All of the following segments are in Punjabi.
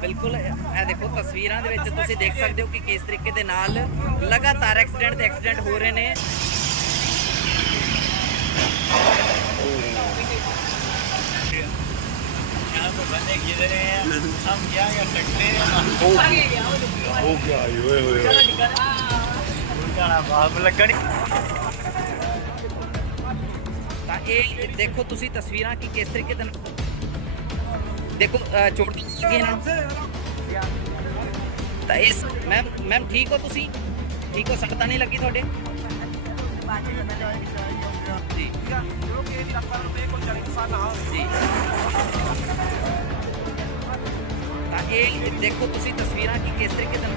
ਬਿਲਕੁਲ ਇਹ ਦੇਖੋ ਤਸਵੀਰਾਂ ਦੇ ਵਿੱਚ ਤੁਸੀਂ ਦੇਖ ਸਕਦੇ ਹੋ ਕਿ ਕਿਸ ਤਰੀਕੇ ਦੇ ਨਾਲ ਲਗਾਤਾਰ ਐਕਸੀਡੈਂਟ ਤੇ ਐਕਸੀਡੈਂਟ ਹੋ ਰਹੇ ਨੇ यहाँ पे बंदे गिर रहे हैं हम क्या कर सकते हैं ਹੋ ਗਿਆ ਓਏ ਹੋਏ उनका ना बाप लगनी ਤਾਂ ਇਹ ਦੇਖੋ ਤੁਸੀਂ ਤਸਵੀਰਾਂ ਕਿ ਕਿਸ ਤਰੀਕੇ ਦੇ ਨਾਲ ਦੇਖੋ ਅਹ, ਚੋਟ ਤਾਂ ਨਹੀਂ ਲੱਗੀ ਇਹਨਾਂ ਨੂੰ। ਤਾਂ ਇਸ ਮੈਮ ਮੈਮ ਠੀਕ ਹੋ ਤੁਸੀਂ? ਠੀਕ ਹੋ? ਸੱਟ ਤਾਂ ਨਹੀਂ ਲੱਗੀ ਤੁਹਾਡੇ? ਜੀ। ਤਾਂ ਇਹ ਦੇਖੋ ਤੁਸੀਂ ਤਸਵੀਰਾਂ ਕਿ ਕਿਸ ਤਰੀਕੇ ਦੇ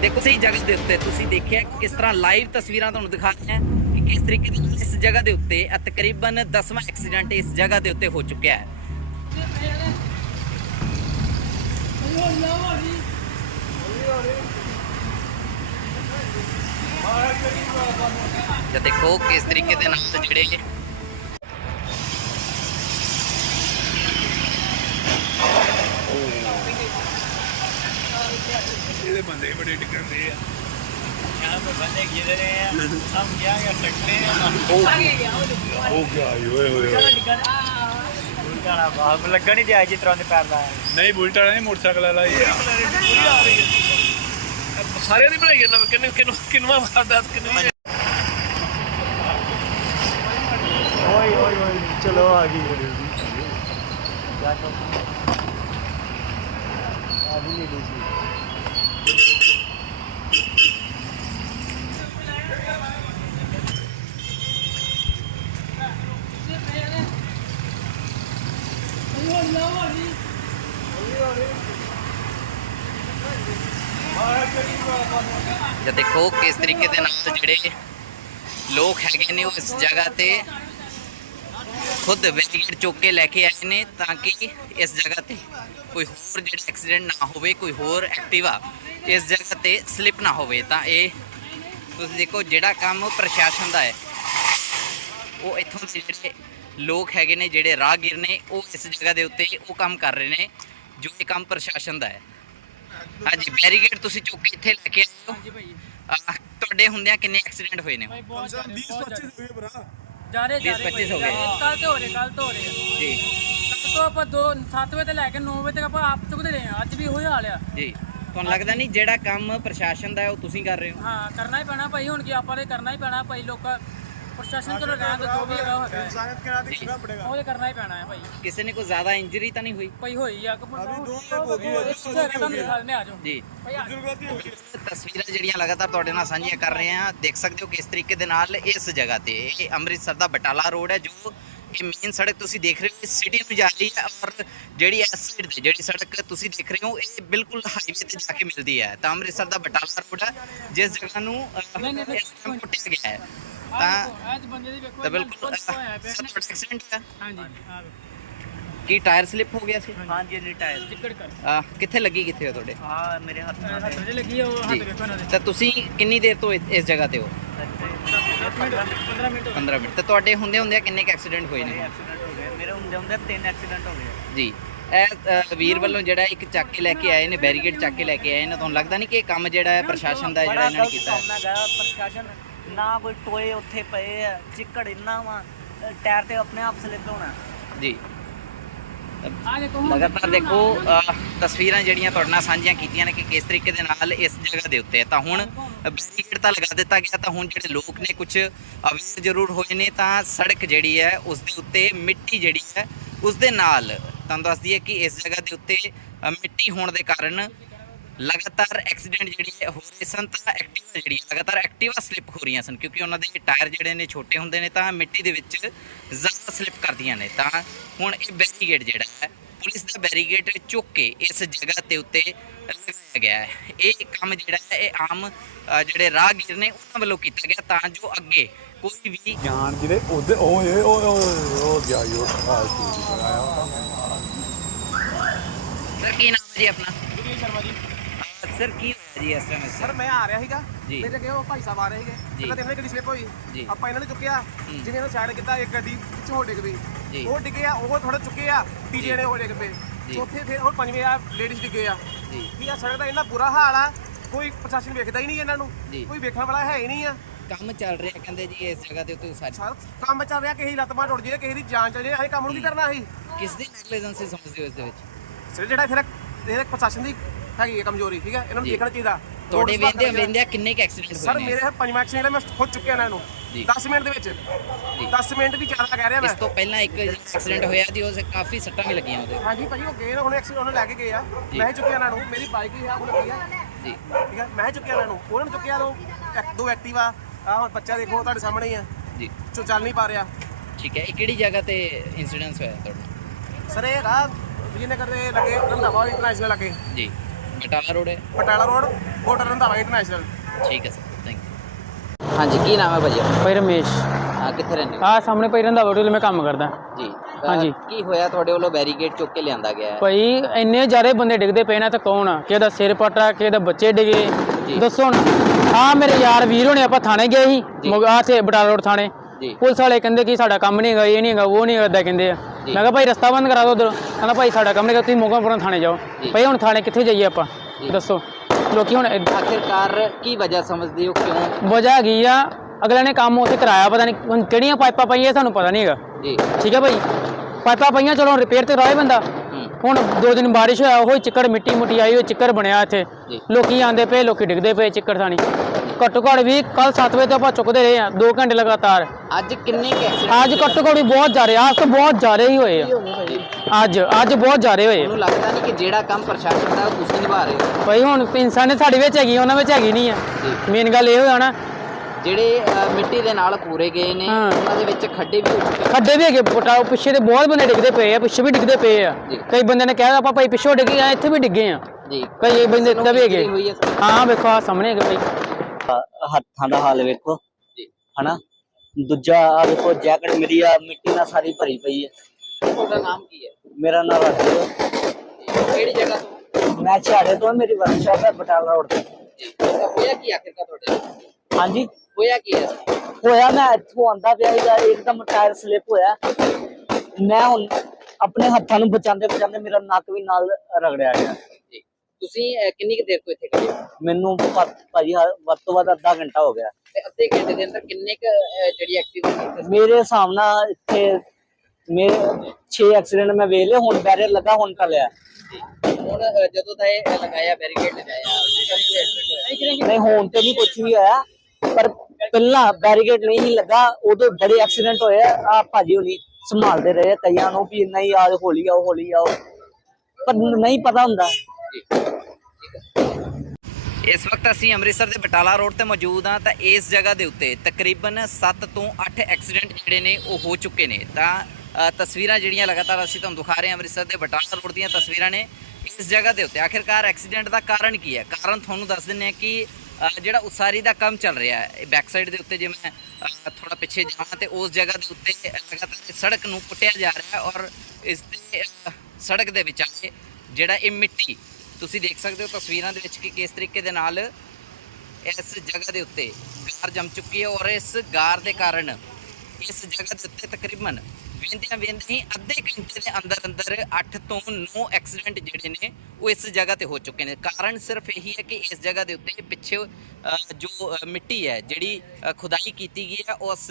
ਦੇਖੋ ਸਹੀ ਜਗ੍ਹਾ ਦੇ ਉੱਤੇ ਤੁਸੀਂ ਦੇਖਿਆ ਕਿਸ ਤਰ੍ਹਾਂ ਲਾਈਵ ਤਸਵੀਰਾਂ ਤੁਹਾਨੂੰ ਦਿਖਾ ਰਹੇ ਹਾਂ ਕਿ ਕਿਸ ਤਰੀਕੇ ਦੀ ਇਸ ਜਗ੍ਹਾ ਦੇ ਉੱਤੇ ਤਕਰੀਬਨ 10ਵਾਂ ਐਕਸੀਡੈਂਟ ਇਸ ਜਗ੍ਹਾ ਦੇ ਉੱਤੇ ਹੋ ਚੁੱਕਿਆ ਹੈ। ਤਾਂ ਦੇਖੋ ਕਿਸ ਤਰੀਕੇ ਦੇ ਨਾਲ ਜਿਹੜੇ ਇਹਦੇ ਬੰਦੇ ਬੜੇ ਟਿਕਦੇ ਆ। ਯਾਰ ਬੰਦੇ ਗਿਰ ਰਹੇ ਆ ਹਮ ਕਿਆ ਕਰ ਸਕਦੇ ਆ ਹੋ ਗਿਆ ਓਏ ਹੋਏ ਹੋਏ ਨਹੀਂ ਬੁਲਟ ਵਾਲਾ ਨਹੀਂ ਮੋਟਰਸਾਈਕਲ ਵਾਲਾ ਹੀ ਆ। ਸਾਰਿਆਂ ਦੀ ਬਣਾਈ ਜਾਂਦਾ ਕਿੰਨੇ ਕਿੰਨੂ ਕਿੰਨਵਾ ਮਾਰਦਾ ਕਿੰਨੇ ਚਲੋ ਆ ਗਈ। ਜਾ ਆ ਵੀ ਨਹੀਂ ਸੀ ਦੇਖੋ ਕਿਸ ਤਰੀਕੇ ਦੇ ਨਾਲ ਜਿਹੜੇ ਲੋਕ ਹੈਗੇ ਨੇ ਉਹ ਇਸ ਜਗ੍ਹਾ ਤੇ ਖੁਦ ਵੈਰੀਗੇਟ ਚੁੱਕ ਕੇ ਲੈ ਕੇ ਆਏ ਨੇ ਤਾਂ ਕਿ ਇਸ ਜਗ੍ਹਾ ਤੇ ਕੋਈ ਹੋਰ ਜਿਹੜਾ ਐਕਸੀਡੈਂਟ ਨਾ ਹੋਵੇ, ਕੋਈ ਹੋਰ ਐਕਟਿਵਾ ਇਸ ਜਗ੍ਹਾ ਤੇ ਸਲਿਪ ਨਾ ਹੋਵੇ। ਤਾਂ ਇਹ ਤੁਸੀਂ ਦੇਖੋ ਜਿਹੜਾ ਕੰਮ ਪ੍ਰਸ਼ਾਸਨ ਦਾ ਹੈ, ਉਹ ਇੱਥੋਂ ਦੇ ਜਿਹੜੇ ਲੋਕ ਹੈਗੇ ਨੇ, ਜਿਹੜੇ ਰਾਹਗੀਰ ਨੇ, ਉਹ ਇਸ ਜਗ੍ਹਾ ਦੇ ਉੱਤੇ ਉਹ ਕੰਮ ਕਰ ਰਹੇ ਨੇ, ਜੋ ਇਹ ਕੰਮ ਪ੍ਰਸ਼ਾਸਨ ਦਾ ਹੈ। ਹਾਂਜੀ ਬੈਰੀਗੇਡ ਤੁਸੀਂ ਚੁੱਕ ਕੇ ਇੱਥੇ ਲੈ ਕੇ ਆਏ ਤੁਹਾਡੇ ਹੁੰਦਿਆਂ ਕਿੰਨੇ ਐਕਸੀਡੈਂਟ ਹੋਏ ਨੇ? ਜਾ ਰਹੇ ਜਾ 20 ਰਹੇ 25 ਹੋ ਗਏ। ਕੱਲ ਤੇ ਹੋ ਰਹੇ ਕੱਲ ਤੋਂ ਹੋ ਰਹੇ। ਆ। ਜੀ। ਕੱਲ ਤੋਂ ਆਪਾਂ 2 7 ਵਜੇ ਤੋਂ ਲੈ ਕੇ 9 ਵਜੇ ਤੱਕ ਆਪਾਂ ਆਪ ਚੁੱਕਦੇ ਰਹੇ ਆ ਅੱਜ ਵੀ ਉਹੀ ਹਾਲ ਆ। ਜੀ। ਤੁਹਾਨੂੰ ਲੱਗਦਾ ਨਹੀਂ ਜਿਹੜਾ ਕੰਮ ਪ੍ਰਸ਼ਾਸਨ ਦਾ ਹੈ ਉਹ ਤੁਸੀਂ ਕਰ ਰਹੇ ਹੋ? ਹਾਂ ਕਰਨਾ ਹੀ ਪੈਣਾ ਭਾਈ। ਹੁਣ ਕੀ ਆਪਾਂ ਨੇ ਕਰਨਾ ਹੀ ਪੈਣਾ ਭਾਈ। ਲੋਕਾਂ ਪ੍ਰਸ਼ਾਸਨ ਕੋਲ ਰਹਿਣ ਦਾ ਜੋ ਵੀ ਹੈਗਾ ਉਹ ਹੈਗਾ। ਜੀ ਉਹ ਤੇ ਕਰਨਾ ਹੀ ਪੈਣਾ ਹੈ ਭਾਈ। ਕਿਸੇ ਨੇ ਕੋਈ ਜ਼ਿਆਦਾ ਇੰਜਰੀ ਤਾਂ ਨਹੀਂ ਹੋਈ? ਭਾਈ ਹੋਈ ਆ ਕਿ ਅਭੀ ਦੋ ਹੋ ਗਈ ਹੈ ਤੁਹਾਨੂੰ ਦਿਖਾ ਦਿੰਦੇ ਆ ਜਾਓ। ਜੀ। ਭਾਈ ਆ ਤਸਵੀਰਾਂ ਜਿਹੜੀਆਂ ਲਗਾਤਾਰ ਤੁਹਾਡੇ ਨਾਲ ਸਾਂਝੀਆਂ ਕਰ ਰਹੇ ਹਾਂ ਦੇਖ ਸਕਦੇ ਹੋ ਕਿਸ ਤਰੀਕੇ ਦੇ ਨਾਲ ਇਸ ਜਗ੍ਹਾ ਤੇ ਇਹ ਅੰਮ੍ਰਿਤਸਰ ਦਾ ਬਟਾਲਾ ਰੋਡ ਹੈ ਜੋ ਇਹ ਮੇਨ ਸੜਕ ਤੁਸੀਂ ਦੇਖ ਰਹੇ ਹੋ ਸਿਟੀ ਨੂੰ ਜਾ ਰਹੀ ਹੈ ਔਰ ਜਿਹੜੀ ਇਸ ਸਾਈਡ ਤੇ ਜਿਹੜੀ ਸੜਕ ਤੁਸੀਂ ਦੇਖ ਰਹੇ ਹੋ ਇਹ ਬਿਲਕੁਲ ਹਾਈਵੇ ਤੇ ਜਾ ਕੇ ਮਿਲਦੀ ਹੈ। ਤਾਂ ਅੰਮ੍ਰਿਤਸਰ ਦਾ ਬਟਾਲਾ ਰੋਡ ਹੈ ਜਿਸ ਜਗ੍ਹਾ ਨੂੰ ਇਸ ਟਾਈਮ ਪੁੱਟਿਆ ਗਿਆ ਹੈ। ਤਾਂ ਤਾਂ ਬਿਲਕੁਲ ਐਕਸੀਡੈਂਟ ਹੈ। ਹਾਂਜੀ ਕੀ ਟਾਇਰ ਸਲਿਪ ਹੋ ਗਿਆ ਸੀ? ਹਾਂਜੀ। ਜੀ ਟਾਇਰ ਚਿੱਕੜ ਕਰ। ਕਿੱਥੇ ਲੱਗੀ ਕਿੱਥੇ ਹੋ ਤੁਹਾਡੇ? ਹਾਂ ਮੇਰੇ ਹੱਥ ਨਾਲ ਲੱਗੀ ਉਹ ਹੱਥ ਵੇਖੋ ਨਾ ਤਾਂ ਤੁਸੀਂ ਕਿੰਨੀ ਦੇਰ ਤੋਂ ਇਸ ਜਗ੍ਹਾ ਤੇ ਹੋ? 15 ਮਿੰਟ। ਤੇ ਤੁਹਾਡੇ ਹੁੰਦੇ ਹੁੰਦੇ ਕਿੰਨੇ ਐਕਸੀਡੈਂਟ ਹੋਏ ਨੇ? ਐਕਸੀਡੈਂਟ ਹੋ ਗਏ। ਮੇਰੇ ਹੁੰਦੇ ਹੁੰਦੇ ਤਿੰਨ ਐਕਸੀਡੈਂਟ ਹੋ ਗਏ। ਜੀ। ਇਹ ਵੀਰ ਵੱਲੋਂ ਜਿਹੜਾ ਇੱਕ ਚੱਕ ਲੈ ਕੇ ਆਏ ਨੇ ਬੈਰੀਕੇਡ ਚੱਕ ਲੈ ਕੇ ਆਏ ਨੇ ਤੁਹਾਨੂੰ ਲੱਗਦਾ ਨਹੀਂ ਕਿ ਇਹ ਕੰਮ ਜਿਹੜਾ ਹੈ ਪ੍ਰਸ਼ਾਸਨ ਦਾ ਜਿਹੜਾ ਇਹਨਾਂ ਨੇ ਕੀਤਾ ਹੈ? ਨਾ ਕੋਈ ਟੋਏ ਉੱਥੇ ਪਏ ਆ ਚਿੱਕੜ ਇੰਨਾ ਵਾ ਟਾਇਰ ਤੇ ਆਪਣੇ ਆਪ ਸਲਿੱਪ ਹੋਣਾ। ਜੀ। ਲਗਾਤਾਰ ਦੇਖੋ ਤਸਵੀਰਾਂ ਜਿਹੜੀਆਂ ਤੁਹਾਡੇ ਨਾਲ ਸਾਂਝੀਆਂ ਕੀਤੀਆਂ ਨੇ ਕਿ ਕਿਸ ਤਰੀਕੇ ਦੇ ਨਾਲ ਇਸ ਜਗ੍ਹਾ ਦੇ ਉੱਤੇ। ਤਾਂ ਹੁਣ ਬੈਰੀਕੇਡ ਤਾਂ ਲਗਾ ਦਿੱਤਾ ਗਿਆ, ਤਾਂ ਹੁਣ ਜਿਹੜੇ ਲੋਕ ਨੇ ਕੁਝ ਅਵੇਅਰ ਜ਼ਰੂਰ ਹੋਏ ਨੇ, ਤਾਂ ਸੜਕ ਜਿਹੜੀ ਹੈ, ਉਸ ਦੇ ਉੱਤੇ ਮਿੱਟੀ ਜਿਹੜੀ ਹੈ, ਉਸ ਦੇ ਨਾਲ ਤੁਹਾਨੂੰ ਦੱਸਦੀ ਹੈ ਕਿ ਇਸ ਜਗ੍ਹਾ ਦੇ ਉੱਤੇ ਮਿੱਟੀ ਹੋਣ ਦੇ ਕਾਰਨ ਲਗਾਤਾਰ ਐਕਸੀਡੈਂਟ ਜਿਹੜੀ ਹੈ ਹੋ ਰਹੇ ਸਨ ਤਾਂ ਐਕਟਿਵਾ ਜਿਹੜੀ ਹੈ ਲਗਾਤਾਰ ਐਕਟਿਵਾ ਸਲਿੱਪ ਹੋ ਰਹੀਆਂ ਸਨ ਕਿਉਂਕਿ ਉਹਨਾਂ ਦੇ ਟਾਇਰ ਜਿਹੜੇ ਨੇ ਛੋਟੇ ਹੁੰਦੇ ਨੇ ਤਾਂ ਮਿੱਟੀ ਦੇ ਵਿੱਚ ਜ਼ਿਆਦਾ ਸਲਿੱਪ ਕਰਦੀਆਂ ਨੇ। ਤਾਂ ਹੁਣ ਇਹ ਬੈਰੀਗੇਡ ਜਿਹੜਾ ਹੈ ਪੁਲਿਸ ਦਾ ਬੈਰੀਗੇਡ ਚੁੱਕ ਕੇ ਇਸ ਜਗ੍ਹਾ ਤੇ ਉੱਤੇ ਲਗਾਇਆ ਗਿਆ ਹੈ। ਇਹ ਕੰਮ ਜਿਹੜਾ ਹੈ ਇਹ ਆਮ ਜਿਹੜੇ ਰਾਹਗੀਰ ਨੇ ਉਹਨਾਂ ਵੱਲੋਂ ਕੀਤਾ ਗਿਆ ਤਾਂ ਜੋ ਅੱਗੇ ਕੋਈ ਵੀ ਜਾਨ ਜਿਹੜੇ ਉਹਦੇ ਓਏ ਓਏ ਓਏ ਹੋ ਗਿਆ ਯੋ ਸਰ ਕੀ ਨਾਮ ਹੈ ਜੀ ਆਪਣਾ? ਅ, ਸਰ ਕੀ ਹੋਇਆ ਜੀ ਇਸ ਟਾਈਮ ਸਰ ਮੈਂ ਆ ਰਿਹਾ ਸੀਗਾ ਜੀ। ਮੇਰੇ ਅੱਗੇ ਉਹ ਭਾਈ ਸਾਹਿਬ ਆ ਰਹੇ ਸੀਗੇ ਜੀ। ਕਹਿੰਦੇ ਇਹਨਾਂ ਦੀ ਗੱਡੀ ਸਲਿੱਪ ਹੋਈ ਜੀ। ਆਪਾਂ ਇਹਨਾਂ ਨੇ ਚੁੱਕਿਆ ਹੂੰ। ਜਿਵੇਂ ਇਹਨਾਂ ਸਾਈਡ ਕੀਤਾ ਇੱਕ ਗੱਡੀ ਪਿੱਛੋਂ ਡਿੱਗ ਪਈ ਜੀ। ਉਹ ਡਿੱਗੇ ਆ ਉਹ ਥੋੜਾ ਚੁੱਕੇ ਆ ਤੀਜੇ ਜੀ। ਨੇ ਉਹ ਡਿੱਗ ਪਏ ਜੀ। ਚੌਥੇ ਫਿਰ ਹੁਣ ਪੰਜਵੇਂ ਆ ਲੇਡੀਜ਼ ਡਿੱਗੇ ਆ ਜੀ ਵੀ ਆ ਸੜਕ ਦਾ ਇੰਨਾ ਬੁਰਾ ਹਾਲ ਆ ਕੋਈ ਪ੍ਰਸ਼ਾਸਨ ਵੇਖਦਾ ਹੀ ਨਹੀਂ ਇਹਨਾਂ ਨੂੰ ਜੀ। ਕੋਈ ਵੇਖਣ ਵਾਲਾ ਹੈ ਹੀ ਨਹੀਂ ਆ ਕੰਮ ਚੱਲ ਰਿਹਾ ਕਹਿੰਦੇ ਜੀ ਇਸ ਜਗ੍ਹਾ ਦੇ ਉੱਤੇ ਸਾਰੀ ਸਾਰਾ ਕੰਮ ਚੱਲ ਰਿਹਾ ਕਿਸੇ ਦੀ ਲੱਤ ਬਾਂਹ ਟੁੱਟ ਜੇ ਕਿਸੇ ਦੀ ਜਾਨ ਚਲ ਜੇ ਅਸੀਂ ਕੰਮ ਨੂੰ ਕੀ ਕਰਨਾ ਅਸੀਂ ਕਿਸ ਦੀ ਨੈਗਲੀਜੈਂਸੀ ਸਮਝਦੇ ਹੋ ਇਸ ਦੇ ਵਿੱਚ ਸਿਰ ਜਿਹੜਾ ਫਿਰ ਇਹ ਪ੍ਰਸ਼ਾਸਨ ਦੀ ਹੈਗੀ ਹੈ ਕਮਜ਼ੋਰੀ ਠੀਕ ਹੈ? ਇਹਨਾਂ ਨੂੰ। ਦੇਖਣਾ ਚਾਹੀਦਾ। ਤੁਹਾਡੇ ਵੇਂਦੇ ਵੇਂਦੇ ਕਿੰਨੇ ਕ ਐਕਸੀਡੈਂਟ ਸਰ ਹੋਏ ਨੇ? ਮੇਰੇ ਪੰਜਵਾਂ ਐਕਸੀਡੈਂਟ ਮੈਂ ਖੁਦ ਚੁੱਕਿਆ ਇਹਨਾਂ। ਨੂੰ ਜੀ। 10 ਮਿੰਟ ਦੇ ਵਿੱਚ। ਜੀ। 10 ਮਿੰਟ ਵੀ ਜ਼ਿਆਦਾ ਕਹਿ ਰਿਹਾ ਇਸ ਮੈਂ ਤੋਂ ਪਹਿਲਾਂ ਇੱਕ ਐਕਸੀਡੈਂਟ ਹੋਇਆ ਦੀ ਉਸ ਕਾਫੀ ਸੱਟਾਂ ਵੀ ਲੱਗੀਆਂ ਉਹਦੇ। ਹਾਂਜੀ ਭਾਜੀ ਉਹ ਗਏ ਨੇ ਉਹਨੇ ਐਕਸੀਡੈਂਟ ਉਹਨੇ ਲੈ ਕੇ ਗਏ ਆ। ਮੈਂ ਚੁੱਕਿਆ ਇਹਨਾਂ। ਨੂੰ ਮੇਰੀ ਬਾਈਕ ਹੀ ਆ ਉਹ ਲੱਗੀ ਆ ਜੀ। ਠੀਕ ਹੈ? ਮੈਂ ਚੁੱਕਿਆ ਇਹਨਾਂ। ਨੂੰ ਉਹਨਾਂ ਨੂੰ ਚੁੱਕਿਆ ਲੋ ਇੱਕ ਦੋ ਐਕਟਿਵਾ ਆ ਹੁਣ ਬੱਚਾ ਦੇਖੋ ਤੁਹਾਡੇ ਸਾਹਮਣੇ ਹੀ ਆ ਜੀ। ਚੋ ਚੱਲ ਨਹੀਂ ਪਾ ਰਿਹਾ। ਠੀਕ ਹੈ ਇਹ ਕਿਹੜੀ ਜਗ੍ਹਾ ਤੇ ਇਨਸੀਡੈਂਸ ਹੋਇਆ ਤੁਹਾਡਾ? ਸਰ ਇਹ ਰਾਹ ਵਿਜੇਨਗਰ ਦੇ ਲੱਗੇ ਰੰਧਾਵਾ ਇੰਟਰਨੈਸ਼ਨਲ ਲੱਗੇ। ਜੀ। ਬਟਾਲਾ ਰੋਡ ਹੈ। Patala road border Randhawa international ਠੀਕ ਹੈ ਸਰ ਥੈਂਕ ਯੂ ਹਾਂਜੀ ਕੀ ਨਾਮ ਹੈ ਭਾਜੀ ਭਾਈ ਰਮੇਸ਼। ਆ ਕਿੱਥੇ ਰਹਿੰਦੇ ਹੋ? ਆ ਸਾਹਮਣੇ ਭਾਈ ਰੰਧਾਵਾ ਹੋਟਲ ਮੈਂ ਕੰਮ ਕਰਦਾ। ਜੀ ਅਹ ਹਾਂਜੀ। ਕੀ ਹੋਇਆ ਤੁਹਾਡੇ ਵੱਲੋਂ ਬੈਰੀਕੇਡ ਚੁੱਕ ਕੇ ਲਿਆਂਦਾ ਗਿਆ ਹੈ? ਭਾਈ ਇੰਨੇ ਜ਼ਿਆਦਾ ਬੰਦੇ ਡਿੱਗਦੇ ਪਏ ਨਾ ਤਾਂ ਕੌਣ ਆ? ਕਿਸੇ ਦਾ ਸਿਰ ਪਟਾ ਕਿਸੇ ਦਾ ਬੱਚੇ ਡਿਗੇ। ਜੀ। ਦੱਸੋ ਹੁਣ ਆ ਮੇਰੇ ਯਾਰ ਵੀਰ ਹੋਣੇ ਆਪਾਂ ਥਾਣੇ ਗਏ ਸੀ। ਜੀ। ਆ ਤੇ ਬਟਾਲਾ ਰੋਡ ਥਾਣੇ। ਪੁਲਿਸ ਵਾਲੇ ਕਹਿੰਦੇ ਕਿ ਸਾਡਾ ਕੰਮ ਨਹੀਂ ਹੈਗਾ ਇਹ ਨਹੀਂ ਹੈਗਾ ਉਹ ਨਹੀਂ ਹੈਗਾ ਕਹਿੰਦੇ ਆ। ਮੈਂ ਕਿਹਾ ਭਾਈ ਰਸਤਾ ਬੰਦ ਕਰਾ ਦਿਓ ਉਧਰ। ਕਹਿੰਦਾ ਭਾਈ ਸਾਡਾ ਕੰਮ ਨਹੀਂ ਹੈਗਾ ਤੁਸੀਂ ਮੋਗਾਪੁరం ਥਾਣੇ ਜਾਓ। ਭਾਈ ਹੁਣ ਥਾਣੇ ਕਿੱਥੇ ਜਾਈਏ ਆਪਾਂ। ਦੱਸੋ। ਲੋਕੀ ਹੁਣ ਆਖਿਰਕਾਰ ਕੀ ਵਜ੍ਹਾ ਸਮਝਦੇ ਹੋ ਕਿਉਂ? ਵਜ੍ਹਾ ਹੈਗੀ ਆ ਅਗਲੇ ਨੇ ਕੰਮ ਉੱਥੇ ਕਰਾਇਆ ਪਤਾ ਨਹੀਂ ਹੁਣ ਕਿਹੜੀਆਂ ਪਾਈਪਾਂ ਪਾਈਆਂ ਸਾਨੂੰ ਪਤਾ ਨਹੀਂ ਹੈਗਾ। ਜੀ। ਠੀਕ ਹੈ ਭਾਈ? ਪਾਈਪਾਂ ਪਾਈਆਂ ਚਲੋ ਰਿਪੇਅਰ ਤੇ ਕਰਾਏ ਬੰਦਾ। ਹੁਣ ਦੋ ਦਿਨ ਬਾਰਿਸ਼ ਹੋਇਆ ਉਹ ਚਿੱਕੜ ਮਿੱਟੀ ਮੁੱਟੀ ਆਈ ਉਹ ਚਿੱਕੜ ਬਣਿਆ ਇੱਥੇ। ਲੋਕੀ ਆਂਦੇ ਪਏ ਲੋਕੀ ਡਿੱਗਦੇ ਪਏ ਚਿੱਕੜ ਥਾਣੀ। ਘੱਟੋ ਘੱਟ ਵੀ ਕੱਲ 7 ਵਜੇ ਤੋਂ ਆਪਾਂ ਚੁੱਕਦੇ ਰਹੇ ਆ 2 ਘੰਟੇ ਲਗਾਤਾਰ। ਅੱਜ ਕਿੰਨੇ ਕੁ ਐਕਸੀਡੈਂਟ ਅੱਜ ਘੱਟੋ ਘੱਟ ਵੀ ਬਹੁਤ ਜ਼ਿਆਦਾ ਅੱਜ ਤਾਂ ਬਹੁਤ ਜ਼ਿਆਦਾ ਹੀ ਹੋਏ ਆ। ਅੱਜ ਅੱਜ ਬਹੁਤ ਜ਼ਿਆਦਾ ਹੋਏ ਤੁਹਾਨੂੰ ਲੱਗਦਾ ਨਹੀਂ ਕਿ ਜਿਹੜਾ ਕੰਮ ਪ੍ਰਸ਼ਾਸਨ ਦਾ ਉਹ ਤੁਸੀਂ ਨਿਭਾ ਰਹੇ। ਹੋ ਭਾਈ ਹੁਣ ਇਨਸਾਨੀਅਤ ਸਾਡੇ ਵਿੱਚ ਹੈਗੀ ਉਹਨਾਂ ਵਿੱਚ ਹੈਗੀ ਨਹੀਂ ਆ। ਜੀ। ਮੇਨ ਗੱਲ ਇਹ ਹੋਇਆ ਨਾ। ਜਿਹੜੇ ਮਿੱਟੀ ਦੇ ਨਾਲ ਪੂਰੇ ਗਏ ਨੇ ਹਾਂ। ਉਹਨਾਂ ਦੇ ਵਿੱਚ ਖੱਡੇ ਵੀ ਹੋ ਚੁੱਕੇ ਖੱਡੇ ਵੀ ਹੈਗੇ ਪਟਾ ਪਿੱਛੇ ਤੇ ਬਹੁਤ ਬੰਦੇ ਡਿੱਗਦੇ ਪਏ ਆ ਪਿੱਛੇ ਵੀ ਡਿੱਗਦੇ ਪਏ ਆ। ਜੀ। ਕਈ ਬੰਦੇ ਨੇ ਕਿਹਾ ਆਪਾਂ ਭਾਈ ਪਿੱਛੋਂ ਡਿੱਗੇ ਆ ਇੱਥੇ ਵੀ ਡਿੱਗੇ ਆ। ਜੀ। ਕਈ ਬੰਦੇ ਇੱਦਾਂ ਵੀ ਹੈਗੇ। ਹੋਈ? ਹਾਂ ਵੇਖੋ ਆ ਸਾਹਮਣੇ ਹੈਗੇ ਭਾਈ ਹੱਥਾਂ ਦਾ ਹਾਲ ਵੇਖੋ। ਹਨਾ? ਦੂਜਾ ਆ ਵੇਖੋ ਜੈਕਟ ਮੇਰੀ ਆ ਮਿੱਟੀ ਨਾਲ ਸਾਰੀ ਭਰੀ ਪਈ ਹੈ। ਤੁਹਾਡਾ ਨਾਮ ਕੀ ਹੈ? ਮੇਰਾ ਨਾਮ ਰਾਜੂ ਹੈ। ਜੀ, ਕਿਹੜੀ ਜਗ੍ਹਾ ਤੋਂ? ਮੈਂ ਝਾੜੇ ਤੋਂ ਮੇਰੀ ਵਰਕਸ਼ਾਪ ਹੈ ਬਟਾਲਾ ਰੋਡ ਤੇ। ਹੋਇਆ ਕੀ ਆਖਿਰਕਾਰ ਤੁਹਾਡੇ? ਹਾਂਜੀ? ਹੋਇਆ ਕੀ ਹੈ? ਹੋਇਆ ਮੈਂ ਇੱਥੋਂ ਆਂਦਾ ਪਿਆ ਸੀਗਾ ਇੱਕਦਮ ਟਾਇਰ ਸਲਿਪ ਹੋਇਆ। ਮੈਂ ਹੁਣ ਆਪਣੇ ਹੱਥਾਂ ਨੂੰ ਬਚਾਉਂਦੇ ਬਚਾਉਂਦੇ ਮੇਰਾ ਨੱਕ ਵੀ ਨਾਲ ਰਗੜਿਆ ਗਿਆ। ਤੁਸੀਂ ਅਹ, ਕਿੰਨੀ ਕੁ ਦੇਰ ਤੋਂ ਇੱਥੇ ਖੜੇ ਹੋ? ਮੈਨੂੰ ਭਾ- ਭਾਜੀ ਹ- ਵੱਧ ਤੋਂ ਵੱਧ ਅੱਧਾ ਘੰਟਾ ਹੋ ਗਿਆ। ਤੇ ਅੱਧੇ ਘੰਟੇ ਦੇ ਅੰਦਰ ਕਿੰਨੇ ਕੁ ਅਹ, ਜਿਹੜੀ ਐਕਟੀਵਿਟੀ ਮੇਰੇ ਹਿਸਾਬ ਨਾਲ ਇੱਥੇ ਮੇਰੇ 6 ਐਕਸੀਡੈਂਟ ਮੈਂ ਵੇਖ ਲਏ ਹੁਣ ਬੈਰੀਅਰ ਲੱਗਾ ਹੁਣ ਟਲਿਆ ਹੁਣ ਅਹ, ਜਦੋਂ ਦਾ ਇਹ ਲਗਾਇਆ ਬੈਰੀਕੇਡ ਲਗਾਇਆ ਉਸੇ ਟਾਈਮ ਕੋਈ ਐਕਸੀਡੈਂਟ ਹੋਇਆ? ਨਹੀਂ ਹੁਣ ਤੇ ਨਹੀਂ ਕੁਝ ਵੀ ਹੋਇਆ ਪਰ ਪਹਿਲਾਂ ਬੈਰੀਕੇਡ ਨਹੀਂ ਸੀ ਲੱਗਾ ਉਦੋਂ ਬੜੇ ਐਕਸੀਡੈਂਟ ਹੋਏ ਆ। ਭਾਜੀ ਹੁਣੀ ਸੰਭਾਲਦੇ ਰਹੇ ਆ ਕਈਆਂ ਨੂੰ ਵੀ ਨਹੀਂ ਆ ਹੌਲੀ ਆਓ ਹੌਲੀ ਆਓ। ਪਰ ਨਹੀਂ ਪਤਾ ਹੁੰਦਾ। ਇਸ ਵਕਤ ਅਸੀਂ ਅੰਮ੍ਰਿਤਸਰ ਦੇ ਬਟਾਲਾ ਰੋਡ ਤੇ ਮੌਜੂਦ ਹਾਂ ਤਾਂ ਇਸ ਜਗ੍ਹਾ ਦੇ ਉੱਤੇ ਤਕਰੀਬਨ 7 ਤੋਂ 8 ਐਕਸੀਡੈਂਟ ਜਿਹੜੇ ਨੇ ਉਹ ਹੋ ਚੁੱਕੇ ਨੇ। ਤਾਂ ਤਸਵੀਰਾਂ ਜਿਹੜੀਆਂ ਲਗਾਤਾਰ ਅਸੀਂ ਤੁਹਾਨੂੰ ਦਿਖਾ ਰਹੇ ਹਾਂ ਅੰਮ੍ਰਿਤਸਰ ਦੇ ਬਟਾਲਾ ਰੋਡ ਦੀਆਂ ਤਸਵੀਰਾਂ ਨੇ। ਇਸ ਜਗ੍ਹਾ ਦੇ ਉੱਤੇ ਆਖਿਰਕਾਰ ਐਕਸੀਡੈਂਟ ਦਾ ਕਾਰਨ ਕੀ ਹੈ? ਕਾਰਨ ਤੁਹਾਨੂੰ ਦੱਸ ਦਿੰਨੇ ਆ ਕਿ ਜਿਹੜਾ ਉਸਾਰੀ ਦਾ ਕੰਮ ਚੱਲ ਰਿਹਾ ਹੈ ਬੈਕ ਸਾਈਡ ਦੇ ਉੱਤੇ ਜੇ ਮੈਂ ਅ, ਥੋੜਾ ਪਿੱਛੇ ਜਾਵਾਂ ਤੇ ਉਸ ਜਗ੍ਹਾ ਦੇ ਉੱਤੇ ਲਗਾਤਾਰ ਸੜਕ ਨੂੰ ਪੁੱਟਿਆ ਜਾ ਰਿਹਾ ਔਰ ਇਸ ਦੇ ਸੜਕ ਦੇ ਵਿਚਾਲੇ ਜਿਹੜਾ ਇਹ ਮਿੱਟੀ ਤੁਸੀਂ ਦੇਖ ਸਕਦੇ ਹੋ ਤਸਵੀਰਾਂ ਦੇ ਵਿੱਚ ਕਿ ਕਿਸ ਤਰੀਕੇ ਦੇ ਨਾਲ ਇਸ ਜਗ੍ਹਾ ਦੇ ਉੱਤੇ ਗਾਰ ਜੰਮ ਚੁੱਕੀ ਹੈ ਔਰ ਇਸ ਗਾਰ ਦੇ ਕਾਰਨ ਇਸ ਜਗ੍ਹਾ ਦੇ ਉੱਤੇ ਤਕਰੀਬਨ ਵੇਂਦਿਆਂ ਵੇਂਦੇ ਹੀ ਅੱਧੇ ਘੰਟੇ ਦੇ ਅੰਦਰ ਅੰਦਰ 8 ਤੋਂ 9 ਐਕਸੀਡੈਂਟ ਜਿਹੜੇ ਨੇ ਉਹ ਇਸ ਜਗ੍ਹਾ ਤੇ ਹੋ ਚੁੱਕੇ ਨੇ। ਕਾਰਨ ਸਿਰਫ ਇਹੀ ਹੈ ਕਿ ਇਸ ਜਗ੍ਹਾ ਦੇ ਉੱਤੇ ਪਿੱਛੇ ਜੋ ਮਿੱਟੀ ਹੈ, ਜਿਹੜੀ ਖੁਦਾਈ ਕੀਤੀ ਗਈ ਹੈ, ਉਸ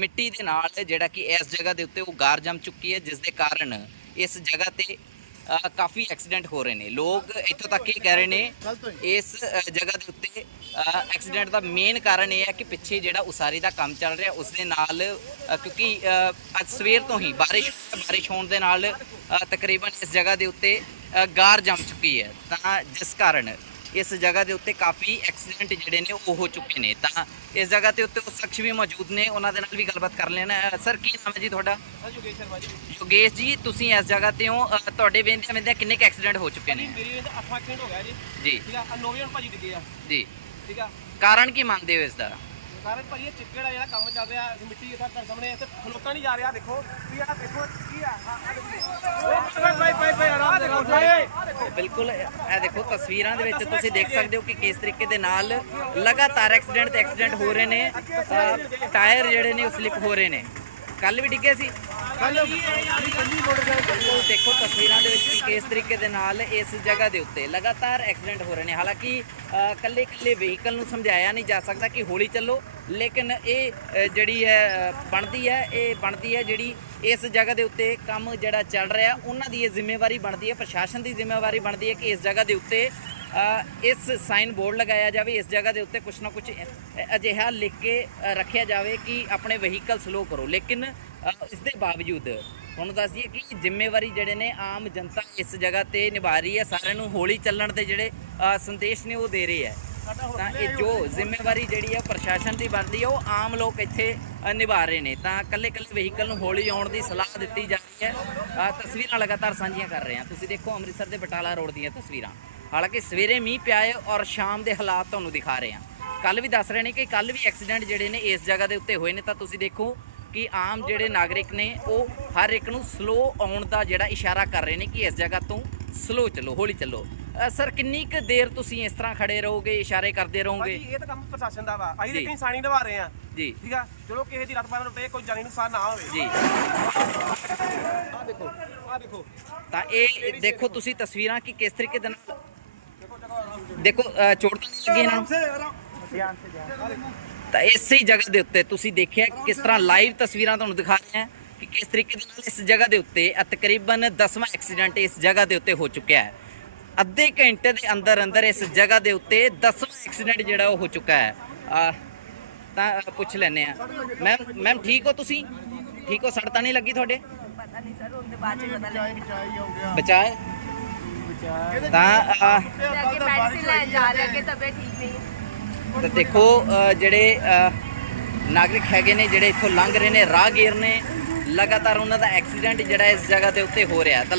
ਮਿੱਟੀ ਦੇ ਨਾਲ ਜਿਹੜਾ ਕਿ ਇਸ ਜਗ੍ਹਾ ਦੇ ਉੱਤੇ ਉਹ ਗਾਰ ਜੰਮ ਚੁੱਕੀ ਹੈ, ਜਿਸ ਦੇ ਕਾਰਨ ਇਸ ਜਗ੍ਹਾ ਤੇ ਕਾਫੀ ਐਕਸੀਡੈਂਟ ਹੋ ਰਹੇ ਨੇ। ਲੋਕ ਇੱਥੋਂ ਤੱਕ ਇਹ ਕਹਿ ਰਹੇ ਨੇ, ਇਸ ਜਗ੍ਹਾ ਦੇ ਉੱਤੇ ਐਕਸੀਡੈਂਟ ਦਾ ਮੇਨ ਕਾਰਨ ਇਹ ਹੈ ਕਿ ਪਿੱਛੇ ਜਿਹੜਾ ਉਸਾਰੀ ਦਾ ਕੰਮ ਚੱਲ ਰਿਹਾ ਉਸ ਦੇ ਨਾਲ ਕਿਉਂਕਿ ਅੱਜ ਸਵੇਰ ਤੋਂ ਹੀ ਬਾਰਿਸ਼ ਬਾਰਿਸ਼ ਹੋਣ ਦੇ ਨਾਲ ਤਕਰੀਬਨ ਇਸ ਜਗ੍ਹਾ ਦੇ ਉੱਤੇ ਗਾਰ ਜੰਮ ਚੁੱਕੀ ਹੈ। ਤਾਂ ਜਿਸ ਕਾਰਨ ਇਸ ਜਗ੍ਹਾ ਦੇ ਉੱਤੇ ਕਾਫੀ ਐਕਸੀਡੈਂਟ ਜਿਹੜੇ ਨੇ ਉਹ ਹੋ ਚੁੱਕੇ ਨੇ। ਤਾਂ ਇਸ ਜਗ੍ਹਾ ਤੇ ਉੱਤੇ ਉਹ ਸ਼ਖਸ ਵੀ ਮੌਜੂਦ ਨੇ ਉਹਨਾਂ ਦੇ ਨਾਲ ਵੀ ਗੱਲਬਾਤ ਕਰ ਲੈਣਾ ਸਰ ਕੀ ਨਾਮ ਹੈ ਜੀ ਤੁਹਾਡਾ? ਯੋਗੇਸ਼ ਜੀ। ਤੁਸੀਂ ਇਸ ਜਗ੍ਹਾ ਤੇ ਹੋ। ਤੁਹਾਡੇ ਵੇਂਦਿਆਂ ਵੇਂਦਿਆਂ ਕਿੰਨੇ ਕ ਐਕਸੀਡੈਂਟ ਹੋ ਚੁੱਕੇ ਨੇ? ਮੇਰੀ 8 ਐਕਸੀਡੈਂਟ ਹੋ ਗਿਆ ਜੀ। ਜੀ। ਠੀਕ ਆ ਨੋਵੇਂ ਹੁਣ ਭਾਜੀ ਡਿੱਗੇ ਆ। ਜੀ। ਠੀਕ ਆ। ਕਾਰਨ ਕੀ ਮੰਨਦੇ ਹੋ ਇਸ ਦਾ? ਸਾਰੇ ਭਾਜੀ ਇਹ ਚਿੱਕੜ ਆ ਜਿਹੜਾ ਕੰਮ ਚੱਲ ਰਿਹਾ ਮਿੱਟੀ ਇਹਦਾ ਤੁਹਾਡੇ ਸਾਹਮਣੇ ਇੱਥੇ ਖਲੋਤਾ ਨਹੀਂ ਜਾ ਰਿਹਾ। ਦੇਖੋ ਵੀ ਆ ਦੇਖੋ ਕੀ ਆ ਆ ਭਾਈ ਭਾਈ ਭਾਈ ਆਰਾਮ ਦੇਖੋ ਆਹ ਦੇਖੋ ਬਿਲਕੁਲ, ਇਹ ਦੇਖੋ ਤਸਵੀਰਾਂ ਦੇ ਵਿੱਚ ਤੁਸੀਂ ਦੇਖ ਸਕਦੇ ਹੋ ਕਿ ਕਿਸ ਤਰੀਕੇ ਦੇ ਨਾਲ ਲਗਾਤਾਰ ਐਕਸੀਡੈਂਟ ਤੇ ਐਕਸੀਡੈਂਟ ਹੋ ਰਹੇ ਨੇ ਟਾਇਰ ਜਿਹੜੇ ਨੇ ਉਹ ਸਲਿਪ ਹੋ ਰਹੇ ਨੇ। ਕੱਲ ਵੀ ਡਿੱਗੇ ਸੀ। ਦੇਖੋ ਤਸਵੀਰਾਂ ਦੇ ਵਿੱਚ ਕਿ ਕਿਸ ਤਰੀਕੇ ਦੇ ਨਾਲ ਇਸ ਜਗ੍ਹਾ ਦੇ ਉੱਤੇ ਲਗਾਤਾਰ ਐਕਸੀਡੈਂਟ ਹੋ ਰਹੇ ਨੇ। ਹਾਲਾਂਕਿ ਅ, ਕੱਲੇ ਕੱਲੇ ਵਹੀਕਲ ਨੂੰ ਸਮਝਾਇਆ ਨਹੀਂ ਜਾ ਸਕਦਾ ਕਿ ਹੌਲੀ ਚੱਲੋ ਲੇਕਿਨ ਇਹ ਜਿਹੜੀ ਹੈ ਬਣਦੀ ਹੈ ਇਹ ਬਣਦੀ ਹੈ ਜਿਹੜੀ ਇਸ ਜਗ੍ਹਾ ਦੇ ਉੱਤੇ ਕੰਮ ਜਿਹੜਾ ਚੱਲ ਰਿਹਾ ਉਹਨਾਂ ਦੀ ਇਹ ਜ਼ਿੰਮੇਵਾਰੀ ਬਣਦੀ ਹੈ ਪ੍ਰਸ਼ਾਸਨ ਦੀ ਜ਼ਿੰਮੇਵਾਰੀ ਬਣਦੀ ਹੈ ਕਿ ਇਸ ਜਗ੍ਹਾ ਦੇ ਉੱਤੇ ਇਸ ਸਾਈਨ ਬੋਰਡ ਲਗਾਇਆ ਜਾਵੇ ਇਸ ਜਗ੍ਹਾ ਦੇ ਉੱਤੇ ਕੁਛ ਨਾ ਕੁਛ ਅਜਿਹਾ ਲਿਖ ਕੇ ਰੱਖਿਆ ਜਾਵੇ ਕਿ ਆਪਣੇ ਵਹੀਕਲ ਸਲੋ ਕਰੋ। ਲੇਕਿਨ ਇਸ ਦੇ ਬਾਵਜੂਦ ਤੁਹਾਨੂੰ ਦੱਸ ਦਈਏ ਕਿ ਜ਼ਿੰਮੇਵਾਰੀ ਜਿਹੜੇ ਨੇ ਆਮ ਜਨਤਾ ਇਸ ਜਗ੍ਹਾ ਤੇ ਨਿਭਾ ਰਹੀ ਹੈ। ਸਾਰਿਆਂ ਨੂੰ ਹੌਲੀ ਚੱਲਣ ਦੇ ਜਿਹੜੇ ਸੰਦੇਸ਼ ਨੇ ਉਹ ਦੇ ਰਹੇ ਹੈ। ਤਾਂ ਇਹ ਜੋ ਜ਼ਿੰਮੇਵਾਰੀ ਜਿਹੜੀ ਹੈ ਪ੍ਰਸ਼ਾਸਨ ਦੀ ਬਣਦੀ ਹੈ ਉਹ ਆਮ ਲੋਕ ਇੱਥੇ ਨਿਭਾ ਰਹੇ ਨੇ। ਤਾਂ ਕੱਲੇ ਕੱਲੇ ਵਹੀਕਲ ਨੂੰ ਹੌਲੀ ਆਉਣ ਦੀ ਸਲਾਹ ਦਿੱਤੀ ਜਾ ਰਹੀ ਹੈ। ਤਸਵੀਰਾਂ ਲਗਾਤਾਰ ਸਾਂਝੀਆਂ ਕਰ ਰਹੇ ਹਾਂ। ਤੁਸੀਂ ਦੇਖੋ ਅੰਮ੍ਰਿਤਸਰ ਦੇ ਬਟਾਲਾ ਰੋਡ ਦੀਆਂ ਤਸਵੀਰਾਂ। ਹਾਲਾਂਕਿ ਸਵੇਰੇ ਮੀਂਹ ਪਿਆ ਹੈ ਔਰ ਸ਼ਾਮ ਦੇ ਹਾਲਾਤ ਤੁਹਾਨੂੰ ਦਿਖਾ ਰਹੇ ਹਾਂ। ਕੱਲ ਵੀ ਦੱਸ ਰਹੇ ਨੇ ਕਿ ਕੱਲ ਵੀ ਐਕਸੀਡੈਂਟ ਜਿਹੜੇ ਨੇ ਇਸ ਜਗ੍ਹਾ ਦੇ ਉੱਤੇ ਹੋਏ ਨੇ। ਤਾਂ ਤੁਸੀਂ ਦੇਖੋ ਕਿ ਆਮ ਜਿਹੜੇ ਨਾਗਰਿਕ ਨੇ ਉਹ ਹਰ ਇੱਕ ਨੂੰ ਸਲੋ ਆਉਣ ਦਾ ਜਿਹੜਾ ਇਸ਼ਾਰਾ ਕਰ ਰਹੇ ਨੇ ਕਿ ਇਸ ਜਗ੍ਹਾ ਤੋਂ ਸਲੋ ਚੱਲੋ ਹੌਲੀ ਚੱਲੋ। ਸਰ ਕਿੰਨੀ ਕੁ ਦੇਰ ਤੁਸੀਂ ਇਸ ਤਰ੍ਹਾਂ ਖੜੇ ਰਹੋਗੇ ਇਸ਼ਾਰੇ ਕਰਦੇ ਰਹੋਗੇ? ਭਾਜੀ ਇਹ ਤਾਂ ਕੰਮ ਪ੍ਰਸ਼ਾਸਨ ਦਾ ਵਾ। ਅਸੀਂ ਜੀ। ਤਾਂ ਇਨਸਾਨੀ ਨਿਭਾ ਰਹੇ ਆ ਜੀ। ਠੀਕ ਆ? ਚਲੋ ਕਿਸੇ ਦੀ ਰੱਤ ਪਾਣ ਟੁੱਟੇ ਕੋਈ ਜਾਨੀ ਨੁਕਸਾਨ ਨਾ ਹੋਵੇ। ਜੀ। ਆ ਦੇਖੋ ਆ ਦੇਖੋ। ਤਾਂ ਇਹ ਦੇਖੋ ਤੁਸੀਂ ਤਸਵੀਰਾਂ ਕਿ ਕਿਸ ਤਰੀਕੇ ਦੇ ਨਾਲ ਦੇਖੋ ਅ, ਚੋਟ ਤਾਂ ਨਹੀਂ ਲੱਗੀ ਇਹਨਾਂ ਨੂੰ। ਤਾਂ ਇਸੇ ਹੀ ਜਗ੍ਹਾ ਦੇ ਉੱਤੇ ਤੁਸੀਂ ਦੇਖਿਆ ਕਿ ਕਿਸ ਤਰ੍ਹਾਂ ਲਾਈਵ ਤਸਵੀਰਾਂ ਤੁਹਾਨੂੰ ਦਿਖਾ ਰਹੇ ਹਾਂ ਕਿ ਕਿਸ ਤਰੀਕੇ ਦੇ ਨਾਲ ਇਸ ਜਗ੍ਹਾ ਦੇ ਉੱਤੇ ਅ, ਤਕਰੀਬਨ 10ਵਾਂ ਐਕਸੀਡੈਂਟ ਇਸ ਜਗ੍ਹਾ ਦੇ ਉੱਤੇ ਹੋ ਚੁੱਕਿਆ ਹੈ। ਅੱਧੇ ਘੰਟੇ ਦੇ ਅੰਦਰ ਅੰਦਰ ਇਸ ਜਗ੍ਹਾ ਦੇ ਉੱਤੇ 10ਵਾਂ ਐਕਸੀਡੈਂਟ ਜਿਹੜਾ ਉਹ ਹੋ ਚੁੱਕਾ ਹੈ। ਤਾਂ ਪੁੱਛ ਲੈਨੇ ਆ ਮੈਮ ਮੈਮ ਠੀਕ ਹੋ ਤੁਸੀਂ? ਠੀਕ ਹੋ? ਸੜ ਤਾਂ ਨਹੀਂ ਲੱਗੀ ਤੁਹਾਡੇ? ਪਤਾ ਨਹੀਂ ਸਰ ਉਹਦੇ ਬਾਅਦ ਚ ਪਤਾ ਲੱਗਿਆ ਬਚਾਏ ਤਾਂ ਮੈਡੀਸਿਨ ਜਾ ਰਹੇ ਕਿ ਤਬੀਅਤ ਠੀਕ ਨਹੀਂ। ਤਾਂ ਦੇਖੋ ਜਿਹੜੇ ਨਾਗਰਿਕ ਹੈਗੇ ਨੇ, ਜਿਹੜੇ ਇੱਥੋਂ ਲੰਘ ਰਹੇ ਨੇ, ਰਾਹਗੀਰ ਨੇ, ਲਗਾਤਾਰ ਉਹਨਾਂ ਦਾ ਐਕਸੀਡੈਂਟ ਜਿਹੜਾ ਇਸ ਜਗ੍ਹਾ ਦੇ ਉੱਤੇ ਹੋ ਰਿਹਾ ਤਾਂ